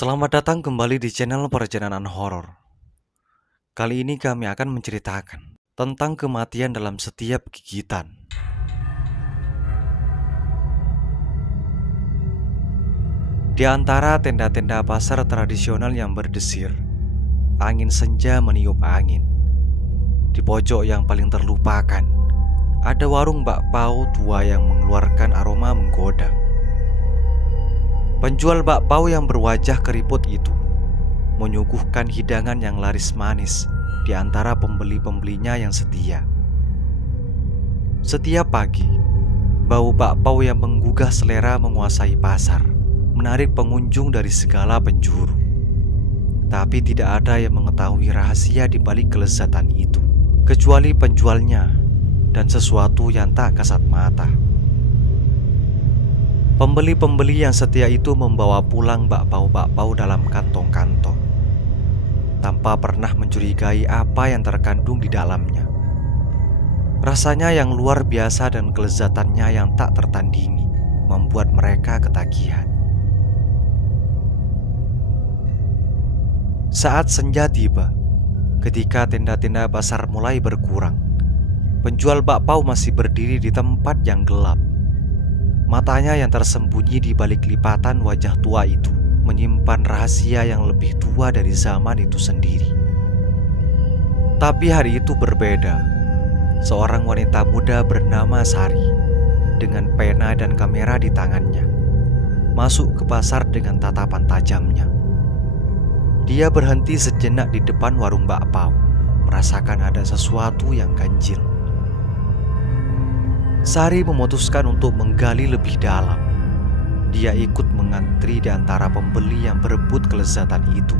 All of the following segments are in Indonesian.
Selamat datang kembali di channel Perjalanan Horor. Kali ini kami akan menceritakan tentang kematian dalam setiap gigitan. Di antara tenda-tenda pasar tradisional yang berdesir, angin senja meniup angin. Di pojok yang paling terlupakan, ada warung bakpao tua yang mengeluarkan aroma menggoda. Penjual bakpao yang berwajah keriput itu menyuguhkan hidangan yang laris manis di antara pembeli-pembelinya yang setia. Setiap pagi, bau bakpao yang menggugah selera menguasai pasar, menarik pengunjung dari segala penjuru. Tapi tidak ada yang mengetahui rahasia di balik kelezatan itu, kecuali penjualnya dan sesuatu yang tak kasat mata. Pembeli-pembeli yang setia itu membawa pulang bakpao-bakpao dalam kantong-kantong, tanpa pernah mencurigai apa yang terkandung di dalamnya. Rasanya yang luar biasa dan kelezatannya yang tak tertandingi membuat mereka ketagihan. Saat senja tiba, ketika tenda-tenda pasar mulai berkurang, penjual bakpao masih berdiri di tempat yang gelap. Matanya yang tersembunyi di balik lipatan wajah tua itu menyimpan rahasia yang lebih tua dari zaman itu sendiri. Tapi hari itu berbeda. Seorang wanita muda bernama Sari, dengan pena dan kamera di tangannya, masuk ke pasar dengan tatapan tajamnya. Dia berhenti sejenak di depan warung bakpao, merasakan ada sesuatu yang ganjil. Sari memutuskan untuk menggali lebih dalam. Dia ikut mengantri di antara pembeli yang berebut kelezatan itu.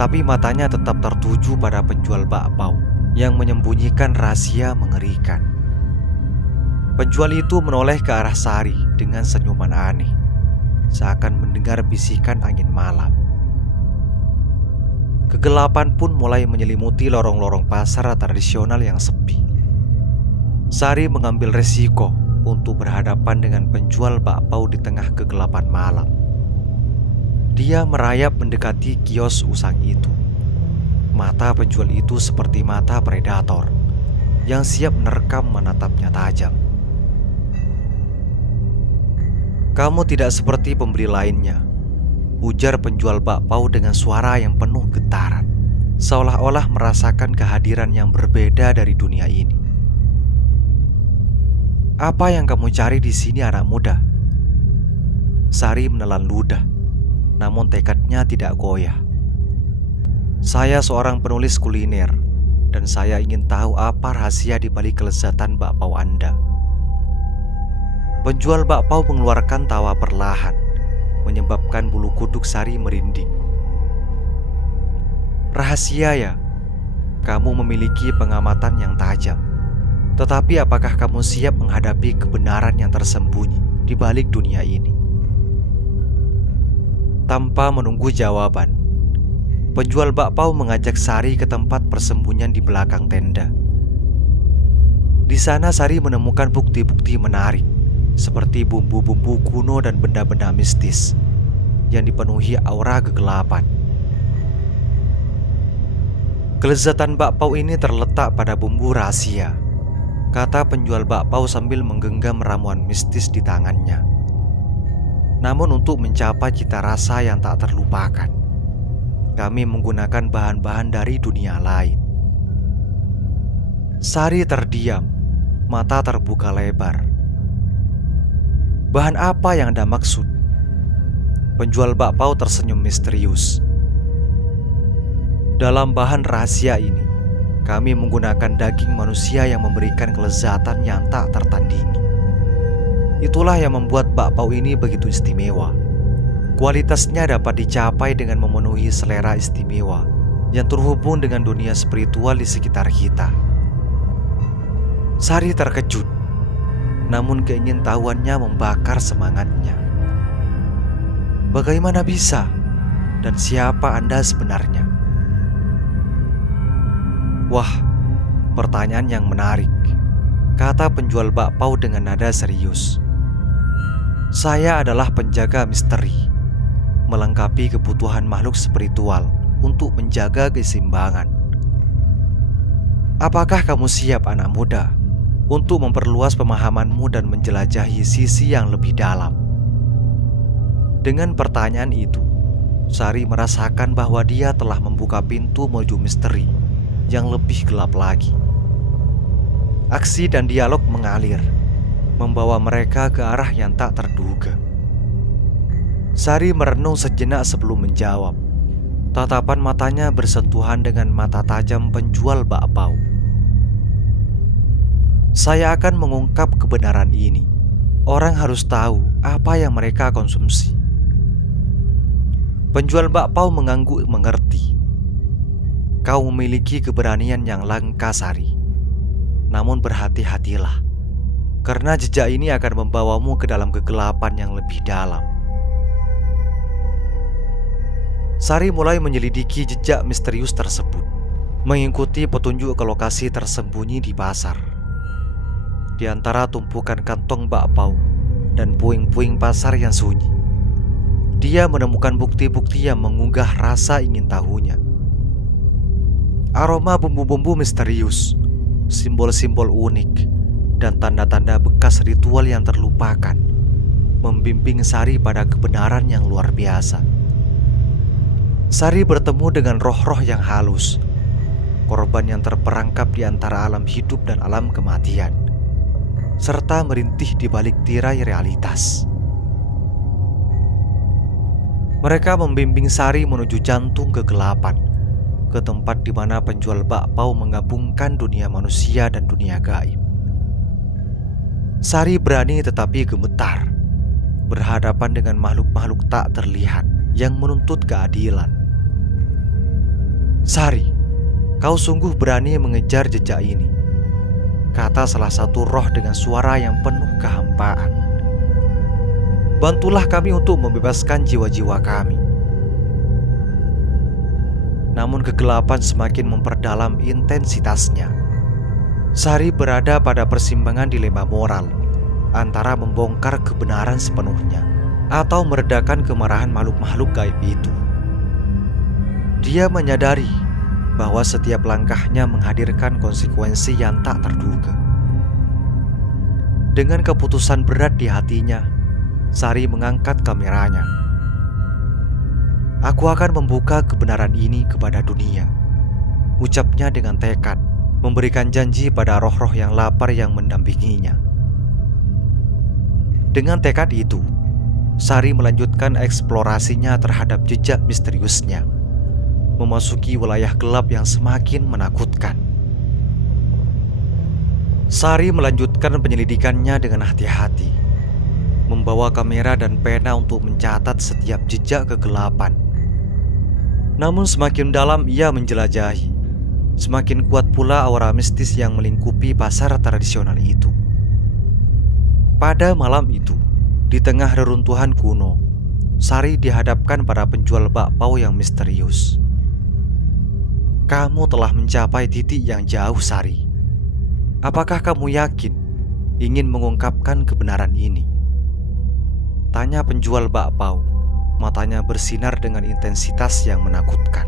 Tapi matanya tetap tertuju pada penjual bakpao yang menyembunyikan rahasia mengerikan. Penjual itu menoleh ke arah Sari dengan senyuman aneh, seakan mendengar bisikan angin malam. Kegelapan pun mulai menyelimuti lorong-lorong pasar tradisional yang sepi. Sari mengambil resiko untuk berhadapan dengan penjual bakpao di tengah kegelapan malam. Dia merayap mendekati kios usang itu. Mata penjual itu seperti mata predator yang siap menerkam menatapnya tajam. "Kamu tidak seperti pembeli lainnya," ujar penjual bakpao dengan suara yang penuh getaran, seolah-olah merasakan kehadiran yang berbeda dari dunia ini. "Apa yang kamu cari di sini, anak muda?" Sari menelan ludah, namun tekadnya tidak goyah. "Saya seorang penulis kuliner, dan saya ingin tahu apa rahasia di balik kelezatan bakpao Anda." Penjual bakpao mengeluarkan tawa perlahan, menyebabkan bulu kuduk Sari merinding. "Rahasia ya? Kamu memiliki pengamatan yang tajam. Tetapi apakah kamu siap menghadapi kebenaran yang tersembunyi di balik dunia ini?" Tanpa menunggu jawaban, penjual bakpao mengajak Sari ke tempat persembunyian di belakang tenda. Di sana Sari menemukan bukti-bukti menarik, seperti bumbu-bumbu kuno dan benda-benda mistis yang dipenuhi aura kegelapan. "Kelezatan bakpao ini terletak pada bumbu rahasia," kata penjual bakpao sambil menggenggam ramuan mistis di tangannya. "Namun untuk mencapai cita rasa yang tak terlupakan, kami menggunakan bahan-bahan dari dunia lain." Sari terdiam, mata terbuka lebar. "Bahan apa yang Anda maksud?" Penjual bakpao tersenyum misterius. "Dalam bahan rahasia ini, kami menggunakan daging manusia yang memberikan kelezatan yang tak tertandingi. Itulah yang membuat bakpao ini begitu istimewa. Kualitasnya dapat dicapai dengan memenuhi selera istimewa yang terhubung dengan dunia spiritual di sekitar kita." Sari terkejut, namun keingintahuannya membakar semangatnya. "Bagaimana bisa? Dan siapa Anda sebenarnya?" "Wah, pertanyaan yang menarik," kata penjual bakpao dengan nada serius. "Saya adalah penjaga misteri, melengkapi kebutuhan makhluk spiritual untuk menjaga keseimbangan. Apakah kamu siap, anak muda, untuk memperluas pemahamanmu dan menjelajahi sisi yang lebih dalam? Dengan pertanyaan itu, Sari merasakan bahwa dia telah membuka pintu menuju misteri yang lebih gelap lagi. Aksi dan dialog mengalir, membawa mereka ke arah yang tak terduga. Sari merenung sejenak sebelum menjawab. Tatapan matanya bersentuhan dengan mata tajam penjual bakpao. Saya akan mengungkap kebenaran ini. Orang harus tahu apa yang mereka konsumsi. Penjual bakpao mengangguk mengerti. Kau memiliki keberanian yang langka, Sari. Namun berhati-hatilah, karena jejak ini akan membawamu ke dalam kegelapan yang lebih dalam. Sari mulai menyelidiki jejak misterius tersebut, mengikuti petunjuk ke lokasi tersembunyi di pasar. Di antara tumpukan kantong bakpao dan puing-puing pasar yang sunyi, dia menemukan bukti-bukti yang menggugah rasa ingin tahunya. Aroma bumbu-bumbu misterius, simbol-simbol unik, dan tanda-tanda bekas ritual yang terlupakan membimbing Sari pada kebenaran yang luar biasa. Sari bertemu dengan roh-roh yang halus, korban yang terperangkap di antara alam hidup dan alam kematian, serta merintih di balik tirai realitas. Mereka membimbing Sari menuju jantung kegelapan, ke tempat di mana penjual bakpao menggabungkan dunia manusia dan dunia gaib. Sari berani tetapi gemetar, berhadapan dengan makhluk-makhluk tak terlihat yang menuntut keadilan. Sari, kau sungguh berani mengejar jejak ini, kata salah satu roh dengan suara yang penuh kehampaan. Bantulah kami untuk membebaskan jiwa-jiwa kami. Namun kegelapan semakin memperdalam intensitasnya. Sari berada pada persimpangan dilema moral antara membongkar kebenaran sepenuhnya atau meredakan kemarahan makhluk-makhluk gaib itu. Dia menyadari bahwa setiap langkahnya menghadirkan konsekuensi yang tak terduga. Dengan keputusan berat di hatinya, Sari mengangkat kameranya. Aku akan membuka kebenaran ini kepada dunia, ucapnya dengan tekad, memberikan janji pada roh-roh yang lapar yang mendampinginya. Dengan tekad itu, Sari melanjutkan eksplorasinya terhadap jejak misteriusnya, memasuki wilayah gelap yang semakin menakutkan. Sari melanjutkan penyelidikannya dengan hati-hati, membawa kamera dan pena untuk mencatat setiap jejak kegelapan. Namun semakin dalam ia menjelajahi, semakin kuat pula aura mistis yang melingkupi pasar tradisional itu. Pada malam itu, di tengah reruntuhan kuno, Sari dihadapkan pada penjual bakpao yang misterius. Kamu telah mencapai titik yang jauh, Sari. Apakah kamu yakin ingin mengungkapkan kebenaran ini? Tanya penjual bakpao, matanya bersinar dengan intensitas yang menakutkan.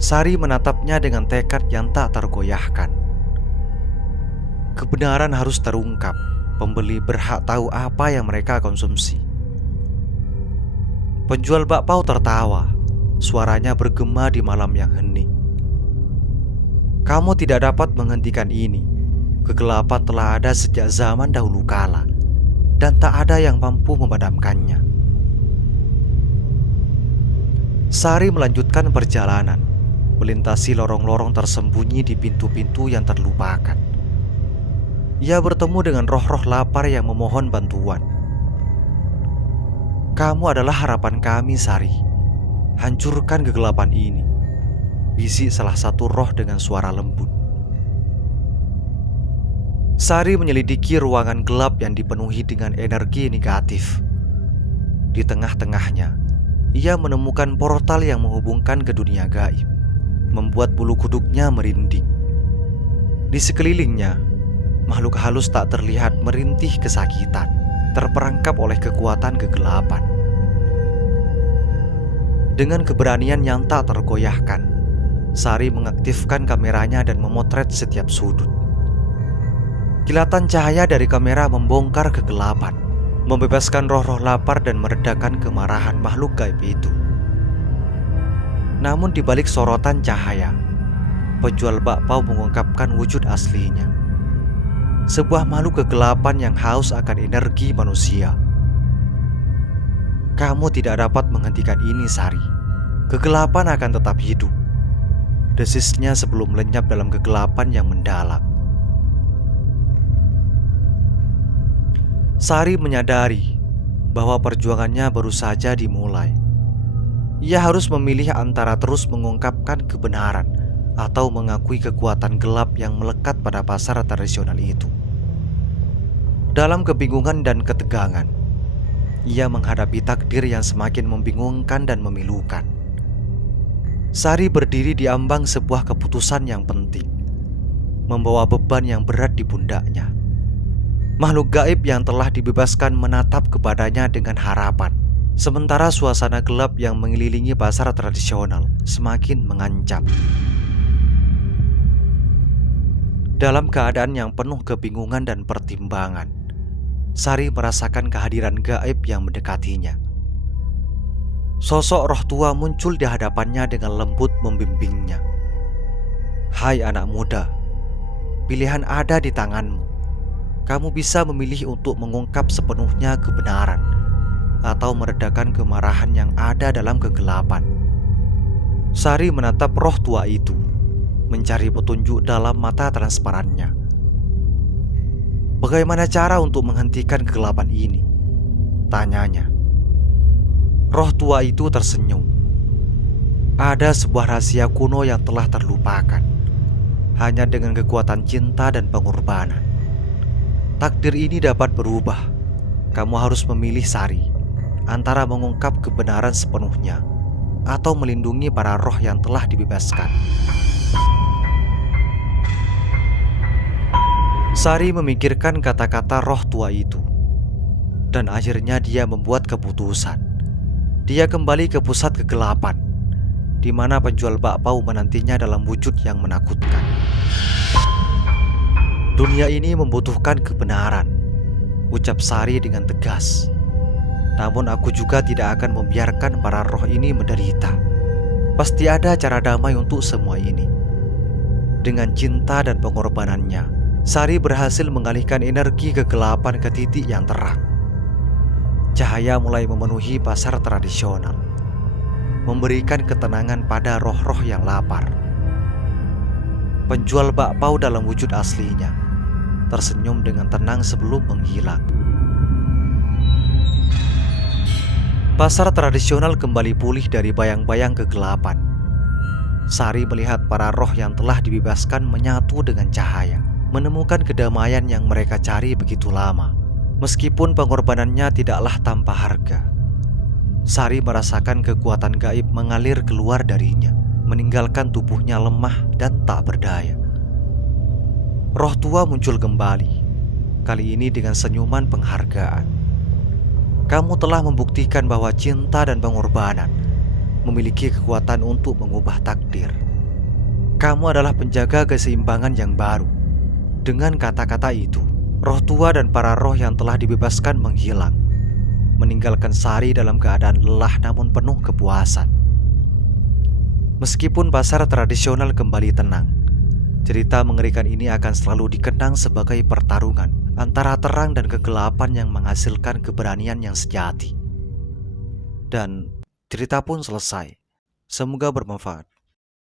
Sari menatapnya dengan tekad yang tak tergoyahkan. Kebenaran harus terungkap. Pembeli berhak tahu apa yang mereka konsumsi. Penjual bakpao tertawa. Suaranya bergema di malam yang hening. Kamu tidak dapat menghentikan ini. Kegelapan telah ada sejak zaman dahulu kala, dan tak ada yang mampu memadamkannya. Sari melanjutkan perjalanan, melintasi lorong-lorong tersembunyi di pintu-pintu yang terlupakan. Ia bertemu dengan roh-roh lapar yang memohon bantuan. Kamu adalah harapan kami, Sari. Hancurkan kegelapan ini, bisik salah satu roh dengan suara lembut. Sari menyelidiki ruangan gelap yang dipenuhi dengan energi negatif. Di tengah-tengahnya, ia menemukan portal yang menghubungkan ke dunia gaib, membuat bulu kuduknya merinding. Di sekelilingnya, makhluk halus tak terlihat merintih kesakitan, terperangkap oleh kekuatan kegelapan. Dengan keberanian yang tak tergoyahkan, Sari mengaktifkan kameranya dan memotret setiap sudut. Kilatan cahaya dari kamera membongkar kegelapan, membebaskan roh-roh lapar dan meredakan kemarahan makhluk gaib itu. Namun di balik sorotan cahaya, penjual bakpao mengungkapkan wujud aslinya. Sebuah makhluk kegelapan yang haus akan energi manusia. Kamu tidak dapat menghentikan ini, Sari. Kegelapan akan tetap hidup, desisnya sebelum lenyap dalam kegelapan yang mendalam. Sari menyadari bahwa perjuangannya baru saja dimulai. Ia harus memilih antara terus mengungkapkan kebenaran atau mengakui kekuatan gelap yang melekat pada pasar tradisional itu. Dalam kebingungan dan ketegangan, ia menghadapi takdir yang semakin membingungkan dan memilukan. Sari berdiri di ambang sebuah keputusan yang penting, membawa beban yang berat di pundaknya. Makhluk gaib yang telah dibebaskan menatap kepadanya dengan harapan, sementara suasana gelap yang mengelilingi pasar tradisional semakin mengancam. Dalam keadaan yang penuh kebingungan dan pertimbangan, Sari merasakan kehadiran gaib yang mendekatinya. Sosok roh tua muncul di hadapannya dengan lembut membimbingnya. "Hai anak muda, pilihan ada di tanganmu. Kamu bisa memilih untuk mengungkap sepenuhnya kebenaran atau meredakan kemarahan yang ada dalam kegelapan." Sari menatap roh tua itu, mencari petunjuk dalam mata transparannya. "Bagaimana cara untuk menghentikan kegelapan ini?" tanyanya. Roh tua itu tersenyum. Ada sebuah rahasia kuno yang telah terlupakan. Hanya dengan kekuatan cinta dan pengorbanan, takdir ini dapat berubah. Kamu harus memilih, Sari, antara mengungkap kebenaran sepenuhnya atau melindungi para roh yang telah dibebaskan. Sari memikirkan kata-kata roh tua itu, dan akhirnya dia membuat keputusan. Dia kembali ke pusat kegelapan, di mana penjual bakpao menantinya dalam wujud yang menakutkan. "Dunia ini membutuhkan kebenaran," ucap Sari dengan tegas. "Namun aku juga tidak akan membiarkan para roh ini menderita. Pasti ada cara damai untuk semua ini." Dengan cinta dan pengorbanannya, Sari berhasil mengalihkan energi kegelapan ke titik yang terang. Cahaya mulai memenuhi pasar tradisional, memberikan ketenangan pada roh-roh yang lapar. Penjual bakpao dalam wujud aslinya tersenyum dengan tenang sebelum menghilang. Pasar tradisional kembali pulih dari bayang-bayang kegelapan. Sari melihat para roh yang telah dibebaskan menyatu dengan cahaya, menemukan kedamaian yang mereka cari begitu lama. Meskipun pengorbanannya tidaklah tanpa harga, Sari merasakan kekuatan gaib mengalir keluar darinya, meninggalkan tubuhnya lemah dan tak berdaya. Roh tua muncul kembali, kali ini dengan senyuman penghargaan. "Kamu telah membuktikan bahwa cinta dan pengorbanan memiliki kekuatan untuk mengubah takdir. Kamu adalah penjaga keseimbangan yang baru." Dengan kata-kata itu, roh tua dan para roh yang telah dibebaskan menghilang, meninggalkan Sari dalam keadaan lelah namun penuh kepuasan. Meskipun pasar tradisional kembali tenang, cerita mengerikan ini akan selalu dikenang sebagai pertarungan antara terang dan kegelapan yang menghasilkan keberanian yang sejati. Dan cerita pun selesai. Semoga bermanfaat.